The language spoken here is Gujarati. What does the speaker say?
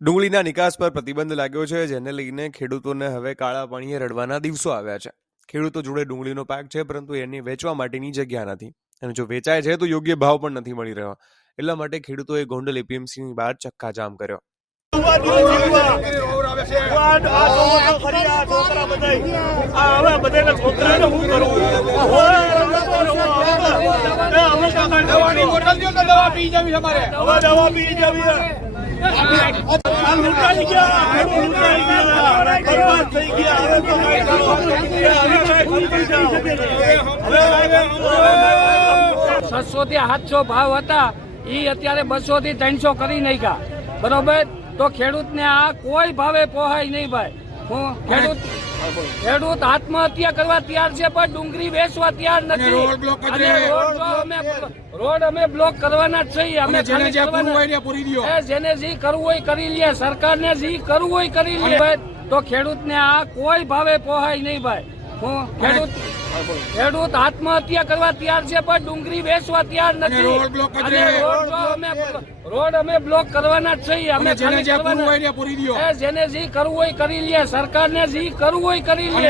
ડુંગળીના નિકાસ પર પ્રતિબંધ લાગ્યો છે, જેને લઈને ખેડૂતોને હવે કાળા પાણીએ રડવાના દિવસો આવ્યા છે. ખેડૂતો જોડે ડુંગળીનો પાક છે, પરંતુ એની વેચવા માટેની જગ્યા નથી, અને જો વેચાય છે તો યોગ્ય ભાવ પણ નથી મળી રહ્યો. એટલા માટે ખેડૂતોએ ગોંડલ એપીએમસીની બહાર ચક્કાજામ કર્યો. $600 થી $700 ભાવ હતા, ઈ અત્યારે 200 થી 300 કરી નાખ્યા. બરોબર, તો ખેડૂતને આ કોઈ ભાવે પોહાય નહીં ભાઈ. ખેડૂત આત્મહત્યા કરવા તૈયાર છે, પણ ડુંગળી વેચવા તૈયાર નથી. રોડ અમે બ્લોક કરવાના જ છીએ. અમે જેને જે કરવું હોય કરી લે, સરકારને જે કરવું હોય કરી લે. તો ખેડૂતને આ કોઈ ભાવે પોહાય નહીં ભાઈ. ખેડૂત આત્મહત્યા કરવા તૈયાર છે, પણ ડુંગળી વેચવા તૈયાર નથી. રોડ અમે બ્લોક કરવાના જ છીએ. અમે જેને જે કરવું હોય કરી લે, સરકારને જે કરવું હોય કરી લે.